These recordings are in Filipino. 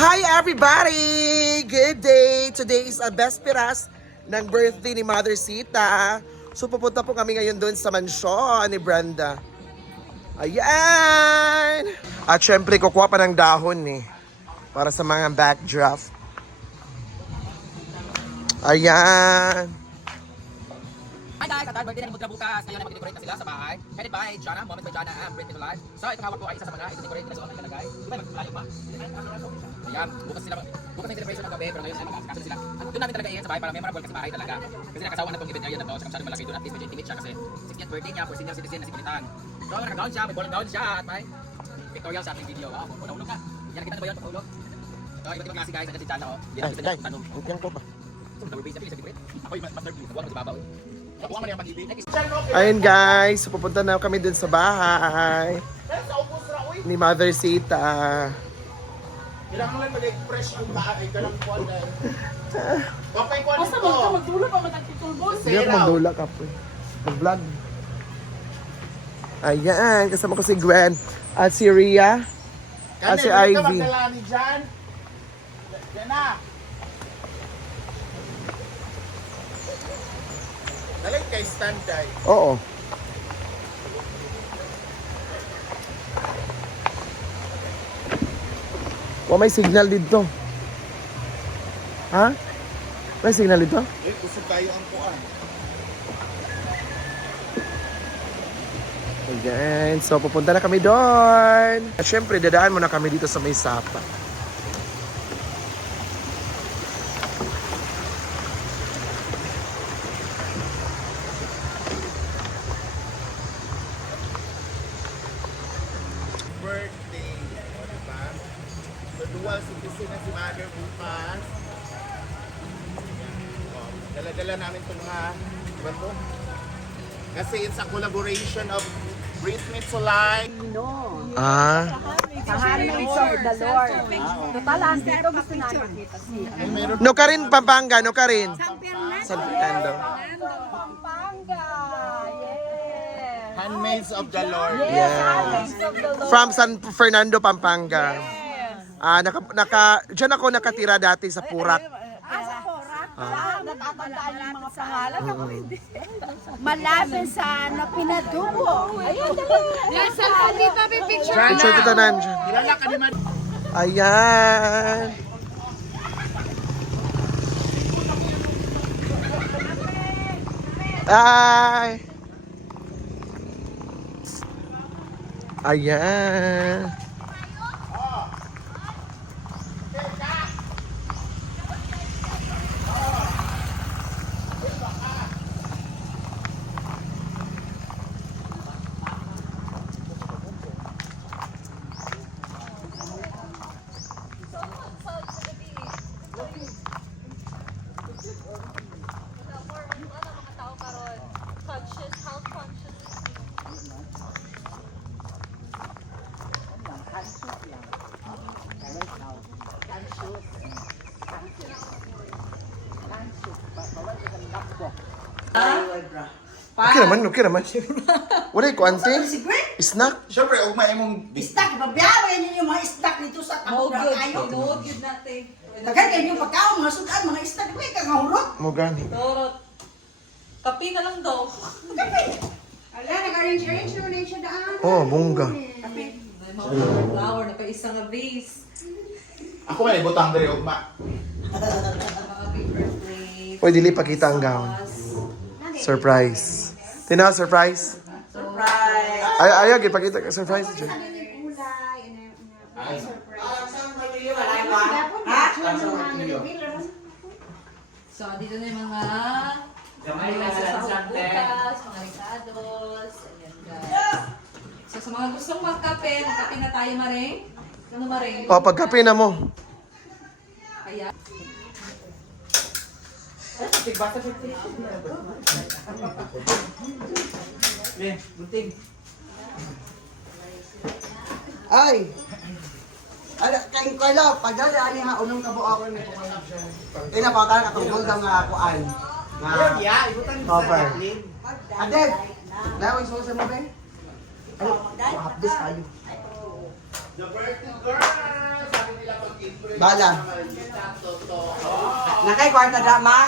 Hi everybody! Good day! Today is a Bespiras ng birthday ni Mother Sita. So pupunta po kami ngayon doon sa mansyon ni Brenda. Ayan! At syempre kukuha pa ng dahon eh. Para sa mga backdraft. Ayan! Hi guys! At birthday na ni Mudra bukas. Ngayon ay mag-decorate na sila sa bahay. Headed by Jana, Moments by Jana, and Britney to Life. So ito hawak ko ay isa sa mga ito-decorate na suot na lagay. Di ba magpulayo pa? Ayan, bukas may celebration ng gabi, pero ngayon ay mag-aasikaso sila. At doon namin talaga iyan sa bahay para memorable kasi bahay talaga. Kasi nakasawa na itong event area na to, saka masyadong malaki doon at least medyo intimate siya kasi 60th birthday niya for senior citizen na si Kulitan. So naka-gown siya, may ball gown siya at may pictorial sa ating video. Wow, ulog ka. Yan, nakita na ba yun? Ulog. So iba't ibang klase guys, nandiyan si Jana oh. Yan ang Guys, tanong. upian ko pa. Masterpiece, sa decorate. Ako yung masterpiece, nabuhan mo sa babaw. Nakuha mo na yung pag-ibig. Ayun guys, pupunta na kami dun sa bahay ni Mother Sita. Kailangan lang mag-express yung bahay ka lang po na. Papay ko Basta nito. magdulo pa matagtutulbos. Hindi ako magdula ka po. Mag-vlog. Ayan, kasama ko si Gwen at si Rhea at si Ka Ivy. magdalani dyan. Yan na. Dalit kay standby. Oo. May signal dito. Ha? May signal dito? Eh, kusog tayo ang kuan. Ayan, so pupunta na kami doon. At syempre, dadaan muna kami dito sa may sapa. Birthday. O, diba? So, dual citizen na si Mother bukas. Ayan. O, dala-dala namin itong mga, diba to? Kasi it's a collaboration of Britney to Life. Ah, Handmaids of the Lord. Total, dito gusto namin makita siya. Ay, meron no ka rin, Pampanga, no ka rin. San Fernando. Pampanga! Yes! Handmaids of the Lord. Yes. Handmaids of the Lord. From San Fernando, Pampanga. Diyan ako nakatira dati sa Purak. Sa Porac. Natatandaan yung mga pangalan. Ako hindi. Malapit sa Pinadubo. Ayun, dali. Yes, dito may picture. Picture kita nandiyan. Kilala ka naman. Ayan. Ay. Ayan. Okay naman. Wala ko, auntie. Snack. Siyempre, ugma imong Istak, babiyawan ninyo yung mga istak dito sa kamura kayo. Nood yun natin. Daghan kayo yung pagkaon, mga sudan, mga istak. Di ba yung kangahurot? Mo gani. Dorot. Kapi na lang daw. Ala, nag-arrange naman na siya daan. Oh, bongga. May mga flower na pa isang vase. Ako may butang diri ugma. Mga paper plate. Pwede li pakita ang gown. Surprise. Tina, surprise. Surprise! Ay, ipakita ka surprise. So, dito na yung mga sa bukas, mga ricados, ayan guys. So, sa mga gustong magkape, magkape na tayo, Maring. Ano, Maring? O, pagkape na mo. Kaya, Ay! Ala, kain ko lang, pagdali, ani ha, unang kabo ako may kumalag siya. Ina pa, tayo katungkol ng kuan. Ya, ibutan ni Cover. sa Kathleen. Adeg! Laway susa mo, be? Ay, mahapdis kayo. The birthday girl! Sabi nila pag Bala. Nakay kwarta da, ma.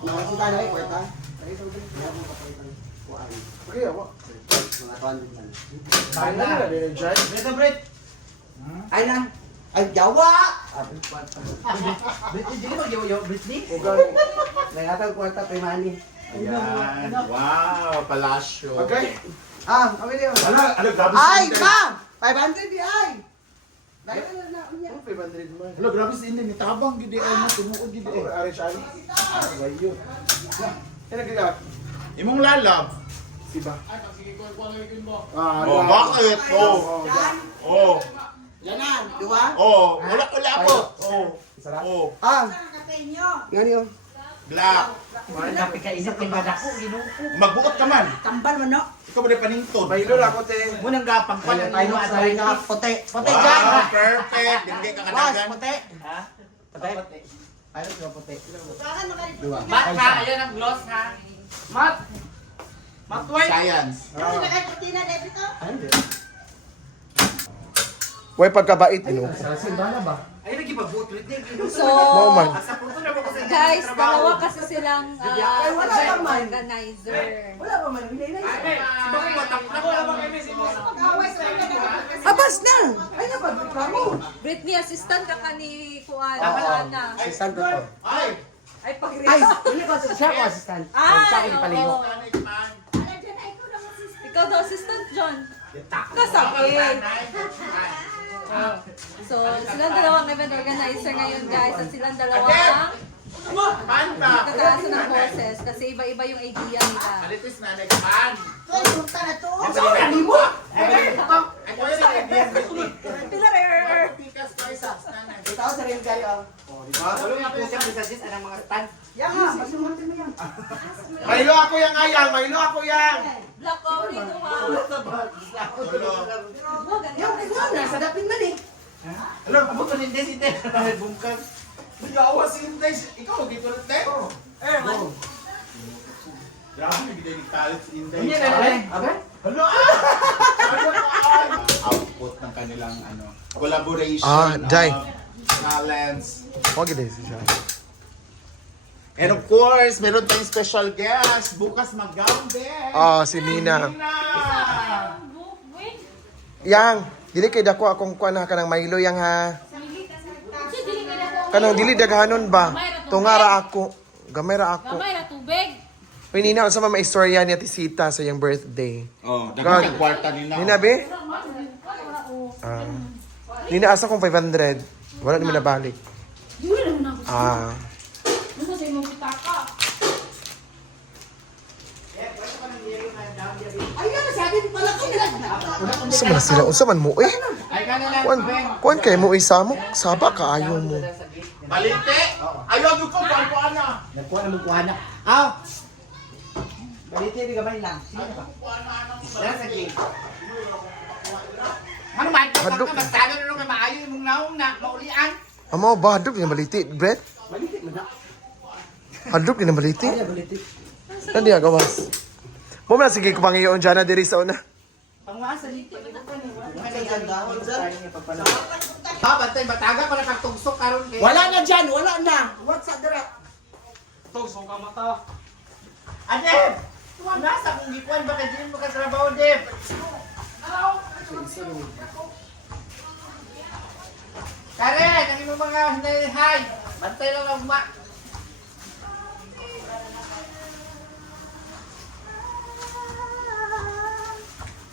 Nakasita na kay kwarta. Okay, ako. Mga 200 man. Ay na, Jai. Ito, Brit. Ay na. Ay, Jawa! Brit, hindi mag-yaw-yaw, Britney. Nangatang kwarta kay Manny. Ayan. Wow, palasyo. Okay. Ah, kami niyo. Ano, grabe Ay, si Inday. ma! 500 di ay! Dahil na unya. 500 man. Ano, grabe si Inday. Nitabang, gidi ay mo. Tumuod, gidi ay. Ari siya. Wayo. Ano gila? Imong lalab. Siba. Oh, bakit? Oh. Oh. Yanan, dua. Oh, wala ako. Oh. Sarap. Oh, Ah. Nga niyo. black. Napikainit kay Badako, Magbuot ka man. Kambal mo no? Ikaw ba na paningtod? Mahilo lang ako, te. Munang gapang pa lang Ay, no, sa ka puti. Puti Wow, dyan. perfect. Hindi ka Was, kadagan. puti. Ha? Puti. Ano siya puti? Mat ha, ayan ang gloss ha. Mat. Mat white. Science. Way pagkabait, ino. Ayun nagipag-vote Britney. So, Mo man. Sa puto na mo kasi guys, dalawa kasi silang wala event naman. organizer. Wala pa man, hindi na. si Bakit matak na wala ba kay Messi mo? Abas na! Ay, napagod ka mo. Britney, assistant ka ka ni Kuan, Oo. Ana. Assistant ko to. Ay! Ay, pag Ay, hindi ko siya ko assistant. Ay, oo. Nanay man. Ikaw daw, assistant, John. Kasakit. So, silang dalawang event organizer ngayon, guys. At silang dalawang Manta. tataasan ng boses kasi iba-iba yung idea nila. Alitis nanay man. Hindi mo? Ako yan ang idea. Tikas kay Sax nanay. Ito sa rin kayo. Wala nga po siya messages anang mga stand. Yan ha, masumuntin mo yan. Mahilo ako yang ayang, mahilo ako yang. Black coffee to ha. Tulo. Yan, ikaw na, sa dapin man eh. Ano, kabuto ni Des ite. Bungkag. Yawa si Inday. Ikaw, dito rin tayo. Grabe, bigay ni Talit si Inday. Hindi na rin. Abe? Hello! Output ng kanilang collaboration Ah, Day. of talents. Wag gid siya. And of course, meron tayong special guest. Bukas mag-gown din. Ah, si Nina. Nina! Yang, dili kay dako akong kuan ha kanang mahilo yang ha. Kanang dili daghanon ba? Tungara ako. Gamay ra ako. Gamay na tubig. Uy, Nina, unsa man maistorya ni Ate Sita sa iyang birthday? Oh, God. dagang kwarta nila. Nina, be? Ah. Nina, asa kong 500? Wala naman nabalik. Yun na ako. Ah. Ano sa imong pitaka? Ayun, sabi pala ko nila. Unsa man sila? Unsa man mo eh? Ay ka na lang. Kuan kay mo isamo. Saba ka ayaw mo. Balite! Ayaw ko ko ana. Nagkuha na magkuha na. Aw! Balite, di gamay lang. Sige na ba? Wala sa gate. Ano man, Hadlok. ka magtalo na nung maayo mong naong na maulian. Amo ba hadlok ni baliti, Brett? Malitit mo na. Hadlok ni baliti. Ay, malitit. Nandiya gawas. Mo man sige ko pangiyon diyan na diri sa una. Pangwasa dito. Ay, ganda. Ha, bantay, bataga para kagtugsok karon kay. Wala na dyan, wala na. What's up, direct? Tugsok ka mata. Adep! Nasa kung gikuan baka din mo ka trabaho, Dep. Karen, ang imong mga hi. Bantay lang ang ma.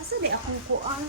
Asa di ako kuan?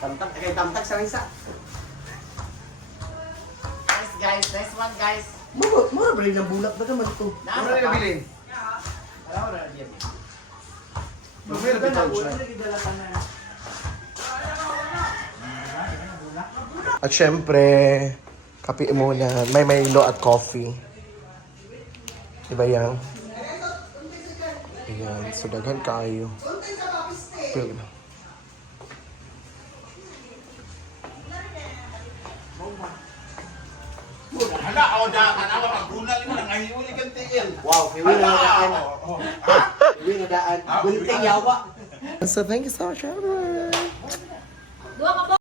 Tamtak, kay tamtak sa isa. Nice guys, nice one guys. Mura ba rin ang bulak ba naman ito? Nasa Ano pa. nabilin? Alam mo na diyan. Mamaya na bitaw siya. At syempre, kape muna. May Milo at coffee. Diba yan? Ayan. So, daghan kayo. Pero, Hala, o da, kanawa, pag-brunal mo, nangahiuli kang tiil. Wow, hiwi na Hala, natin. ha? Uwi na daan. Gunting yawa. So thank you so much, everyone. Dua ka po.